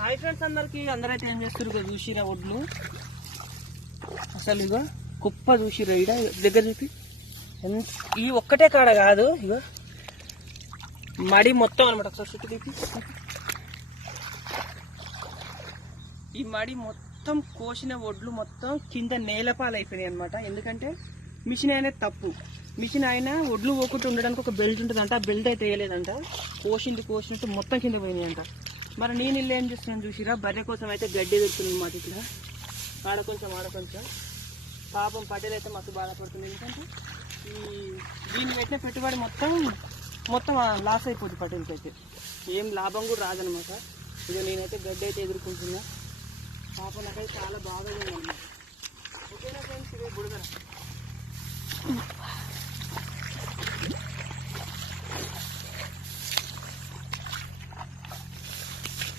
Hi friends, అందరైతే ఏం చేస్తారు ఇక చూసిరా ఒడ్లు అసలు ఇగో కుప్ప చూసిరా ఇడ దగ్గర చూపి. ఈ ఒక్కటే కాడ కాదు, ఇగో మడి మొత్తం అనమాట. ఒకసారి చుట్టూ తీపి. ఈ మడి మొత్తం కోసిన ఒడ్లు మొత్తం కింద నేలపాలు అయిపోయినాయి అనమాట. ఎందుకంటే మిషన్ అయినా తప్పు, మిషన్ అయినా ఒడ్లు పోకుండా ఉండడానికి ఒక బెల్ట్ ఉంటుందంట, ఆ బెల్ట్ అయితే వేయలేదంట. కోసినట్టు మొత్తం కింద పోయినాయి అంట. మరి నేను ఇల్లు ఏం చేస్తున్నాను చూసిరా, బర్రె కోసం అయితే గడ్డి దొరుకుతుంది అన్నమాట. ఇక్కడ ఆడ కొంచెం పాపం పటేల్ అయితే మస్తు బాధపడుతుంది. ఎందుకంటే దీన్ని పెట్టిన పెట్టుబడి మొత్తం లాస్ అయిపోతుంది పటేల్కి అయితే. ఏం లాభం కూడా రాదనమాట. ఇక నేనైతే గడ్డి అయితే ఎదుర్కొంటున్నా. పాపం నాకైతే చాలా బాగా ఉందన్నమాట. ఓకేనా ఫ్రెండ్స్, ఇదే బుడగర.